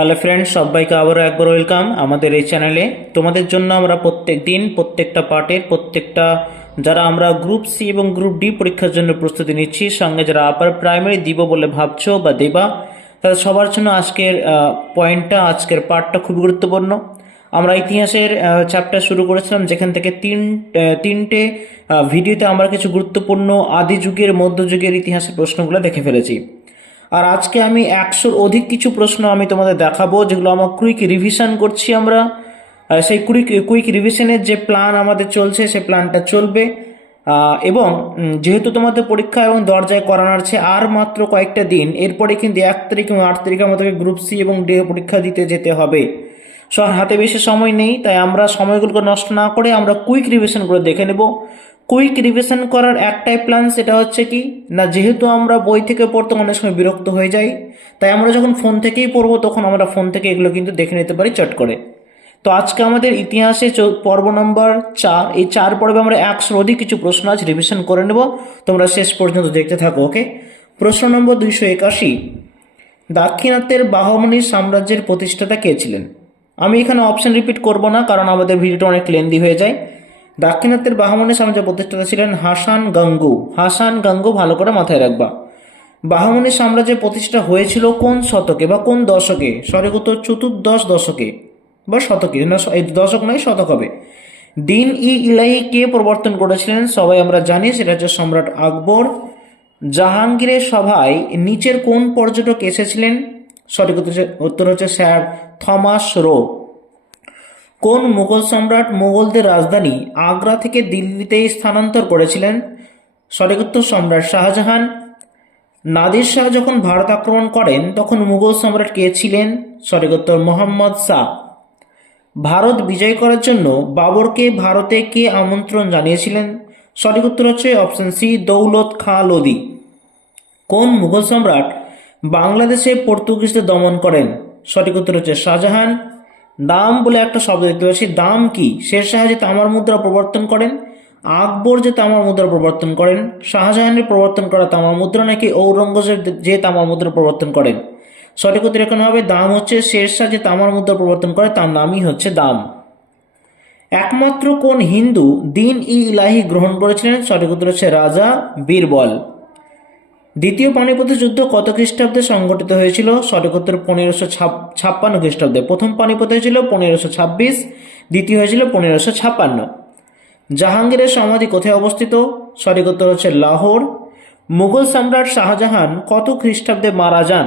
Hello friends সবাইকে আবারও একবার ওয়েলকাম আমাদের এই চ্যানেলে তোমাদের জন্য আমরা প্রত্যেক দিন, প্রত্যেকটা পার্টের প্রত্যেকটা যারা আমরা গ্রুপ সি এবং গ্রুপ ডি পরীক্ষার জন্য প্রস্তুতি নিচ্ছি, সঙ্গে যারা আপার প্রাইমারি দিব বলে ভাবছ বা দেবা, তাদের সবার জন্য আজকের পয়েন্টটা আজকের পার্টটা খুবই গুরুত্বপূর্ণ। আমরা ইতিহাসের চ্যাপ্টার শুরু করেছিলাম, যেখান থেকে তিন তিনটে ভিডিওতে আমরা কিছু গুরুত্বপূর্ণ আদি যুগের মধ্যযুগের ইতিহাসের প্রশ্নগুলো দেখে ফেলেছি। আর আজকে আমি একশোর অধিক কিছু প্রশ্ন আমি তোমাদের দেখাবো, যেগুলো আমার কুইক রিভিশন করছি আমরা। সেই কুইক কুইক রিভিশনের যে প্ল্যান আমাদের চলছে, সেই প্ল্যানটা চলবে। এবং যেহেতু তোমাদের পরীক্ষা এবং দরজায় করানোর আছে আর মাত্র কয়েকটা দিন, এরপরে কিন্তু এক তারিখ এবং আট তারিখ আমাদেরকে গ্রুপ সি এবং ডে পরীক্ষা দিতে যেতে হবে। সো হাতে বেশি সময় নেই, তাই আমরা সময়গুলোকে নষ্ট না করে আমরা কুইক রিভিশন করে দেখে নেব। কুইক রিভিশন করার একটাই প্ল্যান সেটা হচ্ছে কি, না যেহেতু আমরা বই থেকে পড়তে অনেক সময় বিরক্ত হয়ে যাই, তাই আমরা যখন ফোন থেকেই পড়ব তখন আমরা ফোন থেকে এগুলো কিন্তু দেখে নিতে পারি চট করে। তো আজকে আমাদের ইতিহাসে পর্ব নম্বর চার, এই চার পর্বে আমরা একশোর অধিক কিছু প্রশ্ন আজ রিভিশন করে নেব, তোমরা শেষ পর্যন্ত দেখতে থাকো ওকে প্রশ্ন নম্বর দুইশো একাশি, দাক্ষিণাত্যের বাহমনি সাম্রাজ্যের প্রতিষ্ঠাতা কে ছিলেন? আমি এখানে অপশন রিপিট করব না, কারণ আমাদের ভিডিওটা অনেক লেন্দি হয়ে যায়। দাক্ষিণাত্যের বাহমনি সাম্রাজ্যের প্রতিষ্ঠাতা ছিলেন হাসান গঙ্গু। হাসান গঙ্গু ভালো করে মাথায় রাখবা। বাহমনি সাম্রাজ্যের প্রতিষ্ঠা হয়েছিল কোন শতকে বা কোন দশকে? সঠিক চতুর্দশ দশকে। বা শতকে, না দশক নয়, শতক হবে। দিন ই ইলাহি কে প্রবর্তন করেছিলেন? সবাই আমরা জানি সেটা হচ্ছে সম্রাট আকবর। জাহাঙ্গীরের সভায় নিচের কোন পর্যটক এসেছিলেন? সঠিক উত্তর হচ্ছে স্যার থমাস রো। কোন মুঘল সম্রাট মুঘলদের রাজধানী আগ্রা থেকে দিল্লিতে স্থানান্তর করেছিলেন? সঠিক উত্তর সম্রাট শাহজাহান। নাদির শাহ যখন ভারত আক্রমণ করেন, তখন মুঘল সম্রাট কে ছিলেন? সঠিক উত্তর মোহাম্মদ শাহ। ভারত বিজয় করার জন্য বাবরকে ভারতে কে আমন্ত্রণ জানিয়েছিলেন? সঠিক উত্তর হচ্ছে অপশন সি দৌলত খাঁ লোদি। কোন মুঘল সম্রাট বাংলাদেশে পর্তুগিজদের দমন করেন? সঠিক উত্তর হচ্ছে শাহজাহান। দাম বলে একটা শব্দ দেখতে পাচ্ছি। দাম কি? শেরশাহ যে তামার মুদ্রা প্রবর্তন করেন। আকবর যে তামার মুদ্রা প্রবর্তন করেন, শাহজাহানের প্রবর্তন করা তামার মুদ্রা নাকি ঔরঙ্গজেব যে তামার মুদ্রা প্রবর্তন করেন? সঠিক উত্তর এখানে হবে, দাম হচ্ছে শেরশাহ যে তামার মুদ্রা প্রবর্তন করে, তার নামই হচ্ছে দাম। একমাত্র কোন হিন্দু দিন ই ইলাহি গ্রহণ করেছিলেন? সঠিক উত্তর হচ্ছে রাজা বীরবল। দ্বিতীয় পানিপথ যুদ্ধ কত খ্রিস্টাব্দে সংগঠিত হয়েছিল? সঠিক উত্তর পনেরোশো ছাপ্পান্ন খ্রিস্টাব্দে। প্রথম পানিপথ হয়েছিল পনেরোশো ছাব্বিশ, দ্বিতীয় হয়েছিল পনেরোশো ছাপ্পান্ন। জাহাঙ্গীরের সমাধি কোথায় অবস্থিত? সঠিক উত্তর হচ্ছে লাহোর। মুঘল সম্রাট শাহজাহান কত খ্রিস্টাব্দে মারা যান?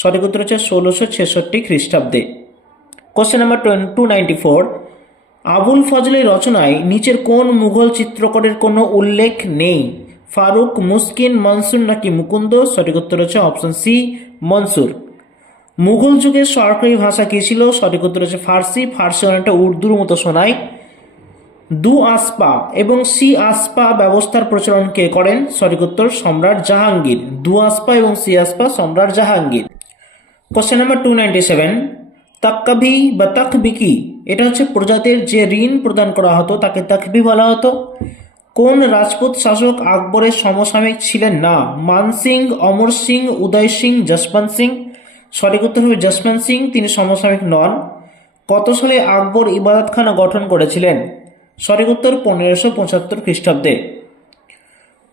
সঠিক উত্তর হচ্ছে ষোলোশো ছেষট্টি খ্রিস্টাব্দে। Question number two ninety four Abul ফজলের রচনায় নিচের কোন মুঘল চিত্রকরের কোনো উল্লেখ নেই? ফারুক, মুসকিন, মনসুর নাকি মুকুন্দ? সঠিক উত্তর হচ্ছে অপশন সি মনসুর। মুঘল যুগের সরকারি ভাষা কী ছিল? সঠিক উত্তর হচ্ছে ফার্সি। ফার্সি অনেকটা উর্দুর মতো শোনায়। দু আসপা এবং সি আসপা ব্যবস্থার প্রচলন কে করেন? সঠিক উত্তর, সম্রাট জাহাঙ্গীর। দু আসপা এবং সি আসপা, সম্রাট Jahangir. Question number two ninety seven তাক্কাভি বা তাকবি কি? এটা হচ্ছে প্রজাদের যে ঋণ প্রদান করা হতো, তাকে তাকবি বলা হতো। কোন রাজপুত শাসক আকবরের সমসাময়িক ছিলেন না? মান সিং, অমর সিং, উদয় সিং, যশবন্ত সিং। সঠিক উত্তর হবে যশবন্ত সিং, তিনি সমসাময়িক নন। কত সালে আকবর ইবাদতখানা গঠন করেছিলেন? সঠিক উত্তর পনেরোশো পঁচাত্তর খ্রিস্টাব্দে।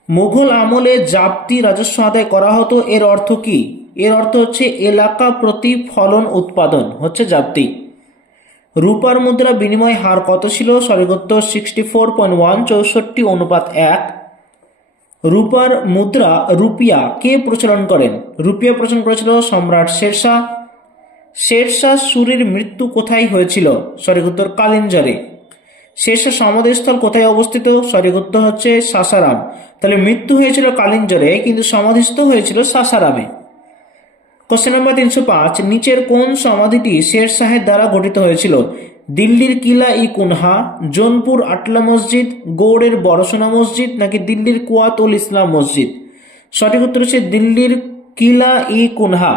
মুঘল আমলে জাপ্তি রাজস্ব আদায় করা হতো, এর অর্থ কি? এর অর্থ হচ্ছে এলাকা প্রতি ফলন উৎপাদন, হচ্ছে জাপ্তি। রূপার মুদ্রা বিনিময় হার কত ছিল? সঠিক উত্তর সিক্সটি ফোর পয়েন্ট ওয়ান চৌষট্টি, অনুপাত এক। রূপার মুদ্রা রুপিয়া কে প্রচলন করেন? রুপিয়া প্রচলন করেছিল সম্রাট শেরশাহ। শেরশাহ সুরির মৃত্যু কোথায় হয়েছিল? সঠিক উত্তর কালিঞ্জরে। শেরশাহ সমাধিস্থল কোথায় অবস্থিত? সঠিক হচ্ছে সাসারাম। তাহলে মৃত্যু হয়েছিল কালিঞ্জরে, কিন্তু সমাধিস্থ হয়েছিল সাসারামে। কোশ্চেন নম্বর তিনশো পাঁচ, নিচের কোন সমাধিটি শের শাহের দ্বারা গঠিত হয়েছিল? দিল্লির কিলা ই কুনহা, জোনপুর আটলা মসজিদ, গৌড়ের বড়সোনা মসজিদ, নাকি দিল্লির কুয়াতুল ইসলাম মসজিদ? সঠিক উত্তর হচ্ছে দিল্লির কিলা ই কুনহা।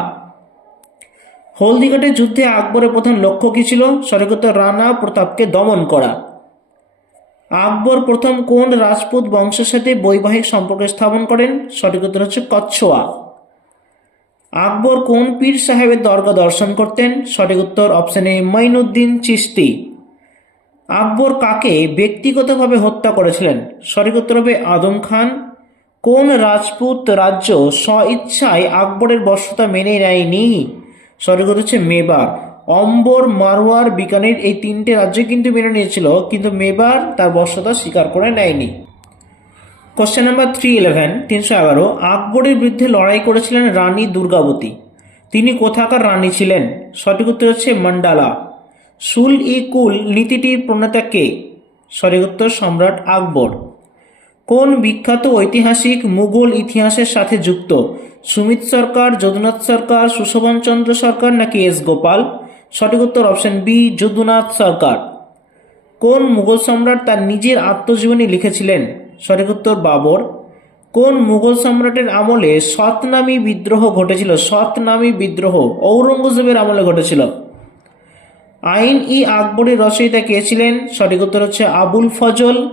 হলদিঘাটের যুদ্ধে আকবরের প্রধান লক্ষ্য কী ছিল? সঠিক উত্তর, রানা প্রতাপকে দমন করা। আকবর প্রথম কোন রাজপুত বংশের সাথে বৈবাহিক সম্পর্ক স্থাপন করেন? সঠিক উত্তর হচ্ছে কচ্ছোয়া আকবর কোন পীর সাহেবের দরগা দর্শন করতেন? সঠিক উত্তর অপশন মাইনুদ্দিন চিস্তি আকবর কাকে ব্যক্তিগতভাবে হত্যা করেছিলেন? সঠিক উত্তর হবে আদম খান। কোন রাজপুত রাজ্য স্বইচ্ছায় আকবরের বর্ষতা মেনে নেয়নি? সঠিক হচ্ছে মেবার। অম্বর, মারওয়ার, বিকানের এই তিনটে রাজ্য কিন্তু মেনে নিয়েছিল, কিন্তু মেবার তার বর্ষতা স্বীকার করে নেয়নি। কোশ্চেন নাম্বার থ্রি ইলেভেন তিনশো এগারো। আকবরের বিরুদ্ধে লড়াই করেছিলেন রানী দুর্গাবতী। তিনি কোথাকার রানী ছিলেন? সঠিক উত্তর হচ্ছে মন্ডালা। সুল ই কুল নীতিটির প্রণেতা কে? সঠিক উত্তর সম্রাট আকবর। কোন বিখ্যাত ঐতিহাসিক মুঘল ইতিহাসের সাথে যুক্ত? সুমিত সরকার, যদুনাথ সরকার, সুশোভন চন্দ্র সরকার নাকি এস গোপাল? সঠিক উত্তর অপশন বি, যদুনাথ সরকার। কোন মুঘল সম্রাট তার নিজের আত্মজীবনী লিখেছিলেন? সঠিক উত্তর বাবর, কোন মুঘল সম্রাটের আমলে সতনামী বিদ্রোহ ঘটেছিল? সতনামী বিদ্রোহ ঔরঙ্গজেবের আমলে ঘটেছিল। আইন ই আকবরের রচয়িতা কে ছিলেন? সঠিক উত্তর হচ্ছে আবুল ফজল।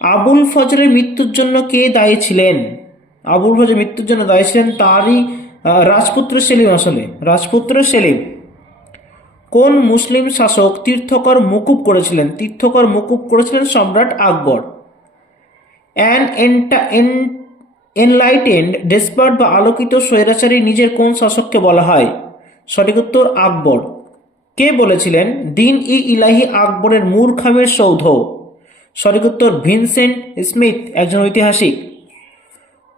আবুল ফজলের মৃত্যুর জন্য কে দায়ী ছিলেন? আবুল ফজল মৃত্যুর জন্য দায়ী ছিলেন তারই রাজপুত্র সেলিম আসলে। রাজপুত্র সেলিম। কোন মুসলিম শাসক তীর্থকর মুকুব করেছিলেন? তীর্থকর মুকুব করেছিলেন সম্রাট আকবর। অ্যান এনলাইটেন্ড, ডেসপার্ট বা আলোকিত স্বৈরাচারী নিজের কোন শাসককে বলা হয়? সঠিক উত্তর আকবর। কে বলেছিলেন, দিন ই ইলাহি আকবরের মূর্খামের সৌধ সঠিক উত্তর, ভিনসেন্ট স্মিথ, একজন ঐতিহাসিক।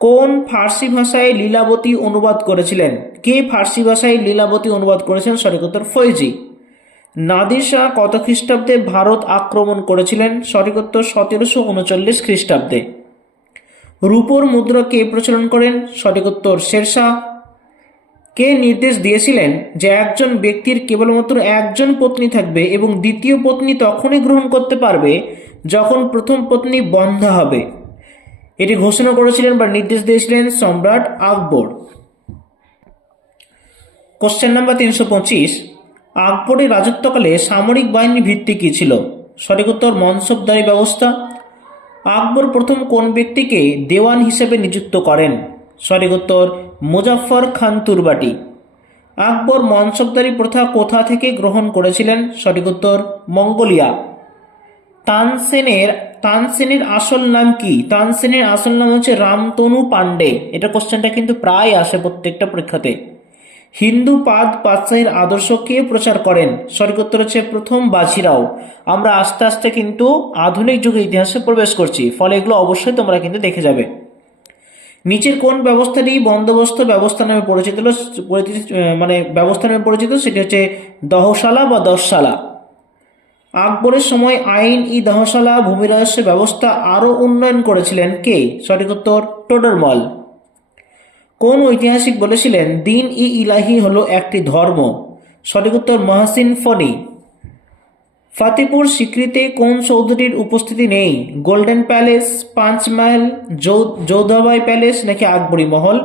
কোন ফার্সি ভাষায় লীলাবতী অনুবাদ করেছিলেন? কে ফার্সি ভাষায় লীলাবতী অনুবাদ করেছেন? সঠিক উত্তর, ফৈজি। নাদির শাহ কত খ্রিস্টাব্দে ভারত আক্রমণ করেছিলেন? সঠিক উত্তর সতেরোশো উনচল্লিশ খ্রিস্টাব্দে। রূপোর মুদ্রা কে প্রচলন করেন? সঠিক উত্তর শেরশাহ। কে নির্দেশ দিয়েছিলেন যে একজন ব্যক্তির কেবলমাত্র একজন পত্নী থাকবে এবং দ্বিতীয় পত্নী তখনই গ্রহণ করতে পারবে যখন প্রথম পত্নী বন্ধ হবে? এটি ঘোষণা করেছিলেন বা নির্দেশ দিয়েছিলেন সম্রাট আকবর। কোশ্চেন নাম্বার তিনশো পঁচিশ। আকবরের রাজত্বকালে সামরিক বাহিনীর ভিত্তি কী ছিল? সঠিক উত্তর মনসবদারি ব্যবস্থা। আকবর প্রথম কোন ব্যক্তিকে দেওয়ান হিসেবে নিযুক্ত করেন? সঠিক উত্তর, মুজাফফর খান তুরবাটি। আকবর মনসবদারি প্রথা কোথা থেকে গ্রহণ করেছিলেন? সঠিক উত্তর, মঙ্গোলিয়া। তানসেনের তানসেনের আসল নাম কি? তানসেনের আসল নাম হচ্ছে রামতনু পাণ্ডে। এটা কোশ্চেনটা কিন্তু প্রায় আসে প্রত্যেকটা পরীক্ষাতে। হিন্দু পাদ পাতশাহীর আদর্শ কে প্রচার করেন। সঠিক উত্তর হচ্ছে প্রথম বাজিরাও। আমরা আস্তে আস্তে কিন্তু আধুনিক যুগের ইতিহাসে প্রবেশ করছি, ফলে এগুলো অবশ্যই তোমরা কিন্তু দেখে যাবে। নিচের কোন ব্যবস্থাটি বন্দোবস্ত ব্যবস্থা নামে পরিচিত মানে ব্যবস্থা নামে পরিচিত, সেটি হচ্ছে দহশালা বা দশশালা। আকবরের সময় আইন ই দহশালা ভূমি ব্যবস্থা আরও উন্নয়ন করেছিলেন কে? সঠিক উত্তর টোডরমল। কোন ঐতিহাসিক বলেছিলেন, দিন ই ইলাহি হলো একটি ধর্ম সঠিক উত্তর, মহসিন ফনি ফাতেপুর স্বীকৃতি কোন চৌধুরীর উপস্থিতি নেই? Golden palace Panchmahal Jodhabai palace নাকি আকবরী মহল?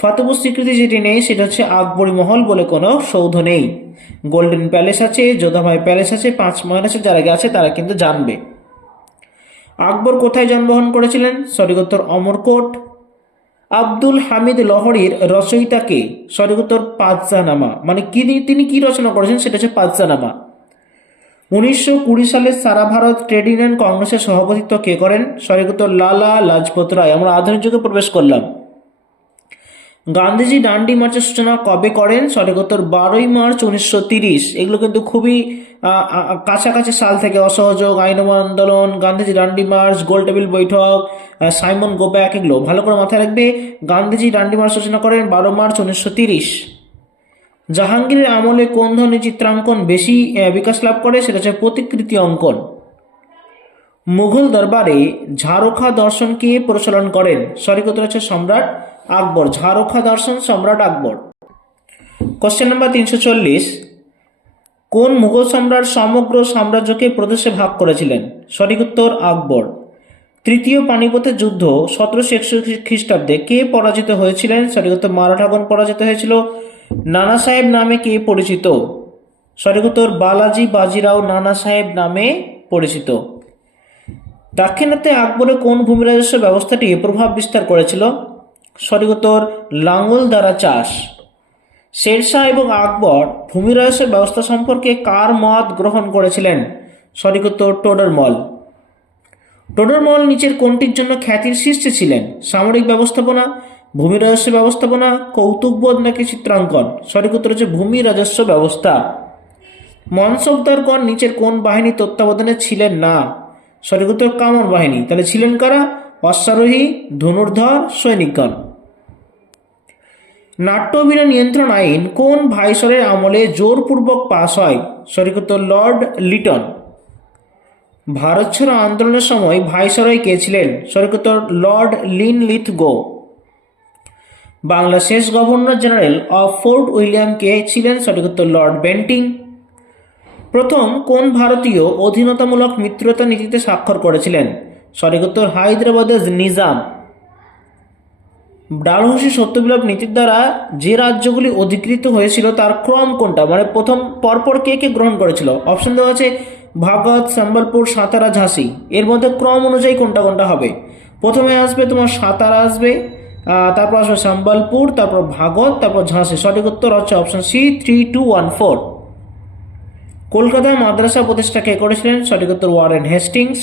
ফাতেপুর স্বীকৃতি যেটি নেই, সেটা হচ্ছে আকবরী মহল বলে কোনো সৌধ নেই। গোল্ডেন প্যালেস আছে, যোধাবাই প্যালেস আছে পাঁচমহল আছে, যারা গেছে তারা কিন্তু জানবে। আকবর কোথায় জন্মগ্রহণ করেছিলেন? সঠিক উত্তর, অমরকোট। আব্দুল হামিদ লহরীর রচয়িতাকে সঠিক উত্তর, পাঁচজানামা। মানে কি তিনি কি রচনা করেছেন? সেটা হচ্ছে পাঁচজানামা। উনিশশো কুড়ি সালে সারা ভারত ট্রেড ইউনিয়ন কংগ্রেসের সভাপতিত্ব কে করেন? সঠিক উত্তর, লালা লাজপত রায়। আমরা আধুনিক যুগে প্রবেশ করলাম। গান্ধীজি ডান্ডি মার্চের সূচনা কবে করেন? সঠিক উত্তর বারোই মার্চ উনিশশো তিরিশ। এগুলো কিন্তু খুবই কাছাকাছি সাল থেকে অসহযোগ, আইন আন্দোলন, গান্ধীজি ডান্ডি মার্চ, গোল টেবিল বৈঠক সাইমন গোব্যাক এগুলো ভালো করে মাথায় রাখবে। গান্ধীজি ডান্ডি মার্চ সূচনা করেন বারো মার্চ উনিশশো তিরিশ। জাহাঙ্গীরের আমলে কোন ধরনের চিত্রাঙ্কন বেশি বিকাশ লাভ করে? সেটা হচ্ছে প্রতিকৃতি অঙ্কন। মুঘল দরবারে ঝাড়খা দর্শনকে প্রচলন করেন। সঠিক হচ্ছে সম্রাট আকবর ঝাড়খা দর্শন সম্রাট আকবর। কোশ্চেন নাম্বার তিনশো চল্লিশ। কোন মুঘল সম্রাট সমগ্র সাম্রাজ্যকে প্রদেশে ভাগ করেছিলেন? সঠিক উত্তর, আকবর। তৃতীয় পানিপথের যুদ্ধ, সতেরোশো একষট্টি খ্রিস্টাব্দে কে পরাজিত হয়েছিলেন? সঠিক উত্তর মারাঠাগণ পরাজিত হয়েছিল। নানা সাহেব নামে কে পরিচিত? সঠিক উত্তর, বালাজি বাজিরাও নানা সাহেব নামে পরিচিত। দাক্ষিণাত্যে আকবরের কোন ভূমি রাজস্ব ব্যবস্থাটি প্রভাব বিস্তার করেছিল? সঠিক লাঙ্গল দ্বারা চাষ। শেরশাহ এবং আকবর ভূমি ব্যবস্থা সম্পর্কে কার মত গ্রহণ করেছিলেন? সঠিক টোডরমল। টোডরমল নিচের কোনটির জন্য খ্যাতির শীর্ষে ছিলেন? সামরিক ব্যবস্থাপনা ভূমি রাজস্ব ব্যবস্থাপনা, কৌতুকবোধ নাকি চিত্রাঙ্কন? সঠিক হচ্ছে ভূমি রাজস্ব ব্যবস্থা। মনসবদারগণ নিচের কোন বাহিনী তত্ত্বাবধানে ছিলেন না? সঠিক কামর বাহিনী তাহলে ছিলেন কারা? অশ্বারোহী ধনুর্ধর সৈনিকগণ। নাট্য অভিনয় নিয়ন্ত্রণ আইন কোন ভাইসরের আমলে জোরপূর্বক পাশ হয়? উত্তর লর্ড লিটন। ভারত ছাড়ো আন্দোলনের সময় ভাইসরয় কে ছিলেন? উত্তর lord Linlithgow. Bangla শেষ governor general of Fort William কে ছিলেন? উত্তর লর্ড বেন্টিং। প্রথম কোন ভারতীয় অধীনতামূলক মিত্রতা নীতিতে স্বাক্ষর করেছিলেন? সঠিক উত্তর হায়দ্রাবাদের নিজাম। ডালহৌসি সত্যবিলোপ নীতির দ্বারা যে রাজ্যগুলি অধিকৃত হয়েছিল, তার ক্রম কোনটা? মানে প্রথম পরপর কে কে গ্রহণ করেছিল? অপশন দেওয়া আছে ভাগত, সম্বলপুর, সাতারা, ঝাঁসি। এর মধ্যে ক্রম অনুযায়ী কোনটা কোনটা হবে? প্রথমে আসবে তোমার সাতারা আসবে তারপর আসবে সম্বলপুর, তারপর ভাগত, তারপর ঝাঁসি। সঠিক উত্তর হচ্ছে option C three two one four কলকাতায় মাদ্রাসা প্রতিষ্ঠা কে করেছিলেন? সঠিক উত্তর ওয়ারেন হেস্টিংস।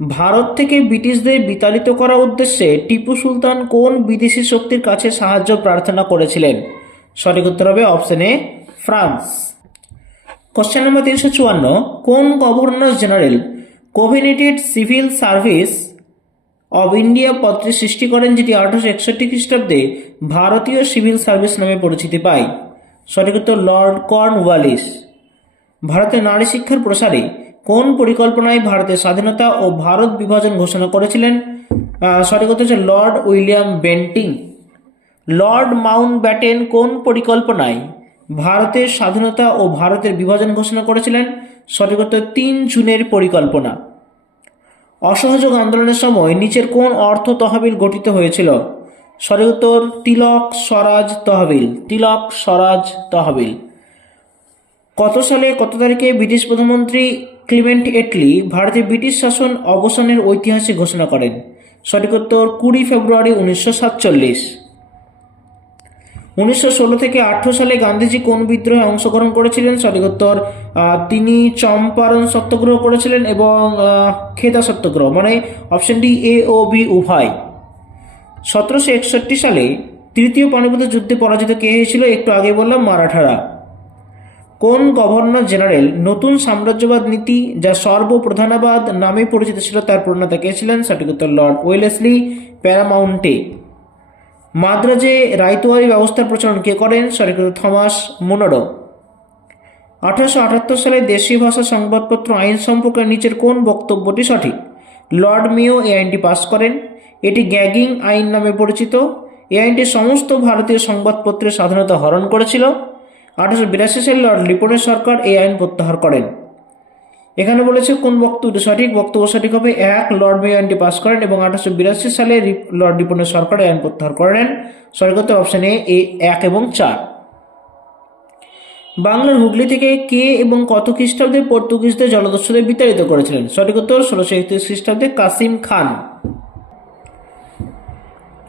ভারত থেকে ব্রিটিশদের বিতাড়িত করার উদ্দেশ্যে টিপু সুলতান কোন বিদেশি শক্তির কাছে সাহায্য প্রার্থনা করেছিলেন? সঠিক উত্তর হবে option A, France. Question number তিনশো চুয়ান্ন, কোন governor general covenanted civil service of India পত্রে সৃষ্টি করেন যেটি আঠারোশো একষট্টি খ্রিস্টাব্দে ভারতীয় সিভিল সার্ভিস নামে পরিচিতি পায়? সঠিক উত্তর, লর্ড কর্নওয়ালিস। ভারতের নারী শিক্ষার প্রসারে কোন পরিকল্পনায় ভারতের স্বাধীনতা ও ভারত বিভাজন ঘোষণা করেছিলেন? সঠিক হচ্ছে? Lord William Bentinck. Lord Mountbatten কোন পরিকল্পনায় ভারতের স্বাধীনতা ও ভারতের বিভাজন ঘোষণা করেছিলেন? সঠিক তিন জুনের পরিকল্পনা। অসহযোগ আন্দোলনের সময় নিচের কোন অর্থ তহবিল গঠিত হয়েছিল? সঠিক উত্তর, তিলক স্বরাজ তহবিল। তিলক স্বরাজ তহবিল। কত সালে, কত তারিখে ব্রিটিশ প্রধানমন্ত্রী ক্লিমেন্ট এটলি ভারতের ব্রিটিশ শাসন অবসানের ঐতিহাসিক ঘোষণা করেন। সঠিক উত্তর কুড়ি ফেব্রুয়ারি উনিশশো সাতচল্লিশ। উনিশশো ষোলো থেকে আঠারো সালে গান্ধীজি কোন বিদ্রোহে অংশগ্রহণ করেছিলেন? সঠিক উত্তর তিনি চম্পারণ সত্যাগ্রহ করেছিলেন এবং খেদা সত্যাগ্রহ মানে অপশন ডি এ ও বি উভয়। সতেরোশো একষট্টি সালে তৃতীয় পানিপথ যুদ্ধে পরাজিত কে হয়েছিল? একটু আগে বললাম, মারাঠারা। কোন গভর্নর জেনারেল নতুন সাম্রাজ্যবাদ নীতি যা সর্বপ্রধানবাদ নামে পরিচিত ছিল তার প্রণেতা কে ছিলেন? সঠিক উত্তর লর্ড ওয়েলেসলি প্যারামাউন্টে। মাদ্রাজে রায়তোয়ারি ব্যবস্থার প্রচলন কে করেন? সঠিক থমাস মুনারো। আঠারোশো আটাত্তর সালে দেশীয় ভাষা সংবাদপত্র আইন সম্পর্কে নিচের কোন বক্তব্যটি সঠিক? লর্ড মিও এই আইনটি পাশ করেন। এটি গ্যাগিং আইন নামে পরিচিত। এই আইনটি সমস্ত ভারতীয় সংবাদপত্রের স্বাধীনতা হরণ করেছিল। আঠারোশো বিরাশি সালে লর্ড লিপনের সরকার এই আইন প্রত্যাহার করেন। এখানে বলেছে, কোন বক্তব্য সঠিক বক্তব্য সঠিক হবে এক লর্ড মে আইনটি পাস করেন এবং আঠারোশো বিরাশি সালে লর্ড রিপনের সরকার এই আইন প্রত্যাহার করেন। উত্তর অপশন এ এ এক এবং চার। বাংলার হুগলি থেকে কে এবং কত খ্রিস্টাব্দে পর্তুগিজদের জলদস্যুদের বিতাড়িত করেছিলেন? সঠিক উত্তর ষোলোশো একত্রিশ খ্রিস্টাব্দে কাসিম খান।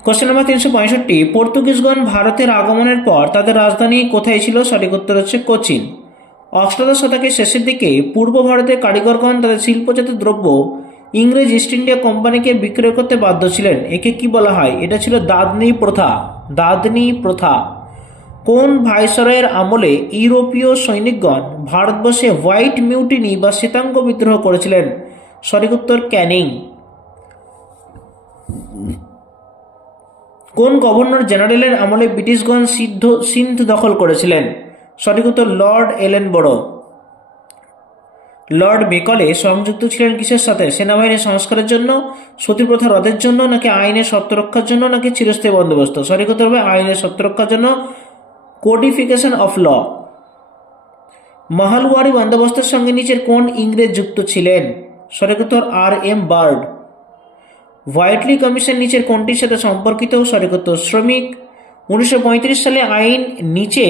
কোশ্চেন নাম্বার তিনশো পঁয়ষট্টি, পর্তুগিজগণ ভারতের আগমনের পর তাদের রাজধানী কোথায় ছিল? সঠিক উত্তর হচ্ছে কোচিন। অষ্টাদশ শতকের শেষের দিকে পূর্ব ভারতের কারিগরগণ তাদের শিল্পজাত দ্রব্য ইংরেজ ইস্ট ইন্ডিয়া কোম্পানিকে বিক্রয় করতে বাধ্য ছিলেন। একে কি বলা হয়? এটা ছিল দাদনি প্রথা। দাদনি প্রথা। কোন ভাইসরয়ের আমলে ইউরোপীয় সৈনিকগণ ভারতবর্ষে হোয়াইট মিউটিনি বা শ্বেতাঙ্গ বিদ্রোহ করেছিলেন? সঠিক উত্তর ক্যানিং। কোন গভর্নর জেনারেলের আমলে ব্রিটিশগণ সিদ্ধ, সিন্ধ দখল করেছিলেন? সঠিক উত্তর, লর্ড এলেন বড়। লর্ড বেকলে সংযুক্ত ছিলেন কিসের সাথে? সেনাবাহিনীর সংস্কারের জন্য সতীপ্রথা রদের জন্য, নাকি আইনের সত্য রক্ষার জন্য, নাকি চিরস্থায়ী বন্দোবস্ত? সঠিক উত্তর হবে আইনের সত্য রক্ষার জন্য কোডিফিকেশন অফ ল মাহালওয়ারি বন্দোবস্তের সঙ্গে নিচের কোন ইংরেজ যুক্ত ছিলেন? সঠিক উত্তর R M Bird Whitley commission নিচের কোনটির সাথে সম্পর্কিত? সঠিক শ্রমিক উনিশশো পঁয়ত্রিশ সালে আইন নিচে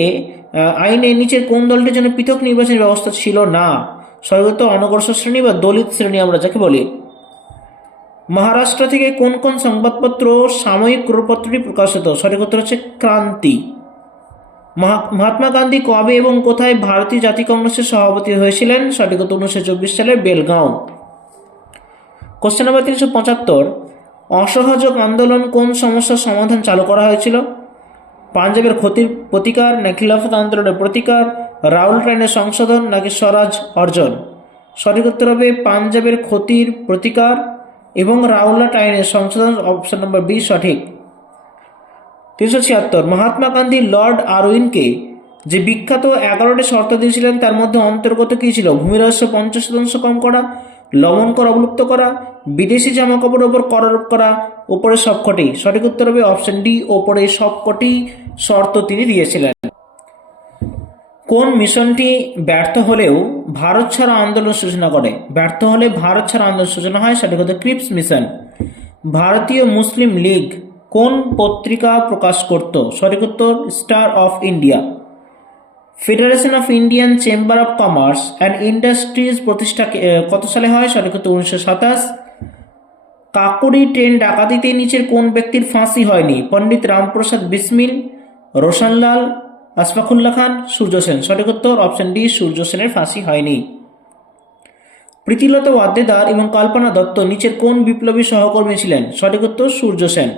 আহ, আইনে নিচের কোন দলটির জন্য পৃথক নির্বাচনী ব্যবস্থা ছিল না? উত্তর অনগ্রসর শ্রেণি বা দলিত শ্রেণি আমরা যাকে বলি। মহারাষ্ট্র থেকে কোন কোন সংবাদপত্র সাময়িক ক্রোড়পত্রটি প্রকাশিত? সঠিক হচ্ছে? ক্রান্তি। মহাত্মা গান্ধী কবে এবং কোথায় ভারতীয় জাতীয় কংগ্রেসের সভাপতি হয়েছিলেন? সঠিক উনিশশো চব্বিশ সালের বেলগাঁও। কোশ্চেন নাম্বার তিনশো পঁচাত্তর। অসহযোগ আন্দোলন কোন সমস্যার সমাধান চালু করা হয়েছিল? পাঞ্জাবের ক্ষতির প্রতিকার না খিলাফত আন্দোলনের প্রতিকার, রাহুল ট্রেনের সংশোধন নাকি স্বরাজ অর্জন? সঠিক উত্তর হবে পাঞ্জাবের ক্ষতির প্রতিকার এবং রাউলা টাইনের সংশোধন অপশন নম্বর বি সঠিক। তিনশো ছিয়াত্তর, মহাত্মা গান্ধী, লর্ড আরউইনকে যে বিখ্যাত এগারোটি শর্ত দিয়েছিলেন, তার মধ্যে অন্তর্গত কী ছিল? ভূমিরহস্য পঞ্চাশ শতাংশ কম করা, লবণ কর অবলুপ্ত করা বিদেশি জামা কাপড়ের উপর কর আরোপ করা ওপরে সবকটি। সঠিক উত্তর হবে অপশন ডি, ওপরে সবকটি শর্ত তিনি দিয়েছিলেন। কোন মিশনটি ব্যর্থ হলেও ভারত ছাড়া আন্দোলন সূচনা করে? ব্যর্থ হলে ভারত ছাড়া আন্দোলন সূচনা হয়, সেটা হচ্ছে ক্রিপস মিশন। ভারতীয় মুসলিম লীগ কোন পত্রিকা প্রকাশ করত? সঠিক উত্তর, star of India. Federation of Indian chamber of commerce and industries প্রতিষ্ঠা কত সালে হয়? সঠিক উত্তর উনিশশো সাতাশ। কাকুরি ট্রেন ডাকাতিতে নিচের কোন ব্যক্তির ফাঁসি হয়নি? পণ্ডিত রামপ্রসাদ বিসমিল, রোশনলাল আশফাকুল্লাহ খান, সূর্য সেন। সঠিক উত্তর অপশন ডি, সূর্য সেনের ফাঁসি হয়নি। প্রীতিলতা ওয়াদ্দেদার এবং কল্পনা দত্ত নিচের কোন বিপ্লবী সহকর্মী ছিলেন? সঠিক উত্তর সূর্য সেন।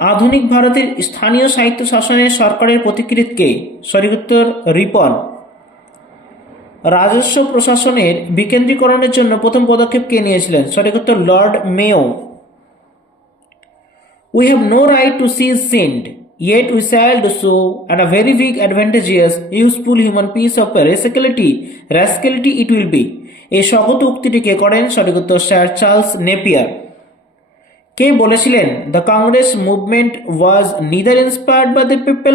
আধুনিক ভারতের স্থানীয় সাহিত্য শাসনের সরকারের প্রতিকৃতকে সঠিক উত্তর রিপন। রাজস্ব প্রশাসনের বিকেন্দ্রীকরণের জন্য প্রথম পদক্ষেপ কে নিয়েছিলেন? সঠিক উত্তর lord Mayo we have no right to seize sinned, yet we shall do so, and a very big, advantageous, useful human piece of rascality, rascality it will be. এই স্বগত উক্তিটি কে করেন সঠিক উত্তর স্যার চার্লস নেপিয়ার। কে বলেছিলেন? The Congress movement was neither inspired by the people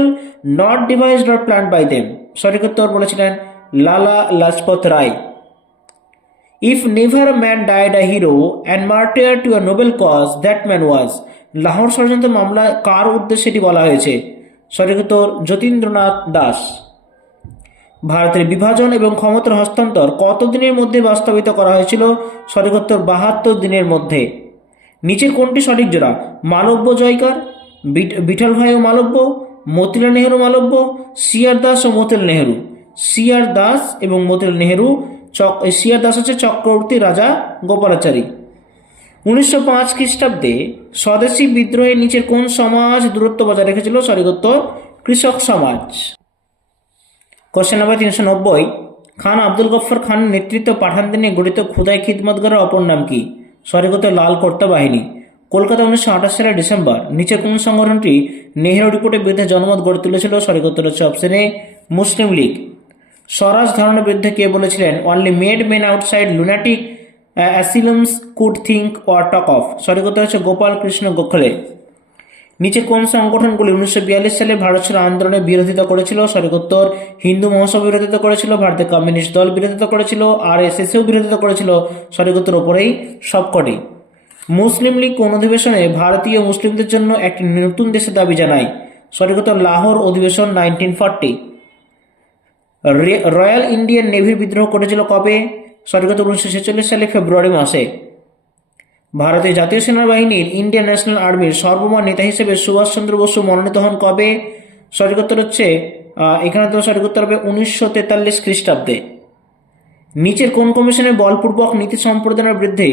not devised or planned by them সঠিক উত্তর বলেছিলেন Lala Lajpat Rai If never a man died a hero and martyr to a noble cause, that man was. Lahore ষড়যন্ত্র মামলা কার উদ্দেশ্যে এটি বলা হয়েছে? সঠিক যতীন্দ্রনাথ দাস। ভারতের বিভাজন এবং ক্ষমতার হস্তান্তর কত দিনের মধ্যে বাস্তবিত করা হয়েছিল? সঠিক উত্তর বাহাত্তর দিনের মধ্যে। নিচের কোনটি সঠিক জোড়া? মালব্য জয়কার বিঠল ভাই ও মালব্য মতিলাল নেহেরু মালব্য সিআর দাস ও মতিলাল নেহেরু। সিআর দাস এবং মতিলাল নেহেরু, চক সিআর দাস হচ্ছে চক্রবর্তী রাজা গোপালাচারী। উনিশশো পাঁচ খ্রিস্টাব্দে স্বদেশী বিদ্রোহের নিচের কোন সমাজ দূরত্ব বজায় রেখেছিল? সঠিক উত্তর কৃষক সমাজ। কোশ্চেন নাম্বার তিনশো নব্বই। খান আব্দুল গফর খান নেতৃত্ব পাঠানদের নিয়ে গঠিত খুদাই খিদমতগরের অপর নাম কি? উত্তর লাল কর্তা বাহিনী। কলকাতা উনিশশো আঠাশ সালের ডিসেম্বর। নিচে কোন সংগঠনটি নেহেরু রিপোর্টের বিরুদ্ধে জনমত গড়ে তুলেছিল? উত্তর হচ্ছে অপশন মুসলিম লীগ। স্বরাজ ধারণের বিরুদ্ধে কে বলেছিলেন only mad men outside lunatic asylums could think or talk of সঠিক উত্তর হচ্ছে? গোপাল কৃষ্ণ গোখলে। নিচে কোন সংগঠনগুলি উনিশশো বিয়াল্লিশ সালে ভারত ছাড়ো আন্দোলনের বিরোধিতা করেছিল? সঠিক উত্তর, হিন্দু মহাসভা বিরোধিতা করেছিল ভারতের কমিউনিস্ট দল বিরোধিতা করেছিল আর এস এসেও বিরোধিতা করেছিল। সঠিক উত্তর, ওপরেই সবকটি। মুসলিম লীগ কোন অধিবেশনে ভারতীয় মুসলিমদের জন্য একটি নতুন দেশের দাবি জানায়। সঠিক উত্তর, লাহোর অধিবেশন নাইনটিন ফর্টি রয়্যাল ইন্ডিয়ান নেভির বিদ্রোহ করেছিল কবে? সঠিক উনিশশো ছেচল্লিশ সালে ফেব্রুয়ারি মাসে। ভারতের জাতীয় সেনাবাহিনীর ইন্ডিয়ান ন্যাশনাল আর্মির সর্বমোট নেতা হিসেবে সুভাষচন্দ্র বসু মনোনীত হন কবে? সঠিক হচ্ছে এখানে তো সঠিক উত্তর হবে উনিশশো তেতাল্লিশ খ্রিস্টাব্দে। নিচের কোন কমিশনে বলপূর্বক নীতি সম্প্রদানের বিরুদ্ধে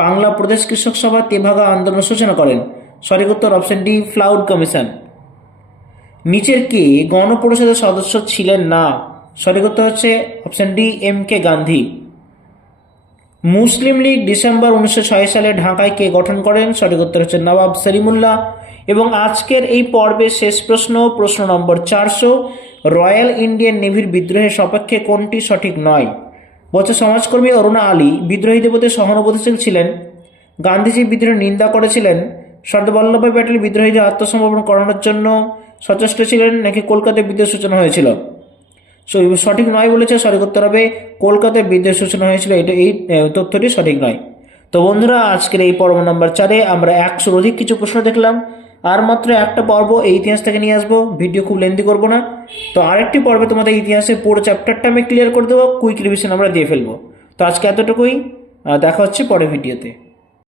বাংলা প্রদেশ কৃষক সভা তেভাগা আন্দোলন সূচনা করেন? সঠিক উত্তর অপশন ডি, ফ্লাউড কমিশন। নিচের কে গণপরিষদের সদস্য ছিলেন না? সঠিক উত্তর হচ্ছে option D M K Gandhi Muslim League December উনিশশো ছয় সালে ঢাকায় কে গঠন করেন? সঠিক উত্তর হচ্ছে নবাব সলিমুল্লাহ। এবং আজকের এই পর্বের শেষ প্রশ্ন প্রশ্ন নম্বর চারশো, রয়্যাল ইন্ডিয়ান নেভির বিদ্রোহের সপক্ষে কোনটি সঠিক নয়? বলছে, সমাজকর্মী অরুণা আলী বিদ্রোহীদের প্রতি সহানুভূতিশীল ছিলেন। গান্ধীজি বিদ্রোহের নিন্দা করেছিলেন। সর্দার বল্লভভাই প্যাটেল বিদ্রোহীদের আত্মসমর্পণ করানোর জন্য সচেষ্ট ছিলেন নাকি কলকাতায় বিদ্রোহ সূচনা হয়েছিল? সঠিক নয় বলেছে, সঠিক উত্তর হবে কলকাতায় বিদ্যুৎ সূচনা হয়েছিল, এটা এই তথ্যটি সঠিক নয়। তো বন্ধুরা, আজকের এই পর্ব নম্বর চারে আমরা একশোর অধিক কিছু প্রশ্ন দেখলাম। আর মাত্র একটা পর্ব এই ইতিহাস থেকে নিয়ে আসব, ভিডিও খুব লেন্দি করব না। তো আরেকটি পর্বে তোমাদের ইতিহাসের পুরো চ্যাপ্টারটা আমি ক্লিয়ার করে দেবো কুইক রিভিশন আমরা দিয়ে ফেলব। তো আজকে এতটুকুই দেখা হচ্ছে পরের ভিডিওতে।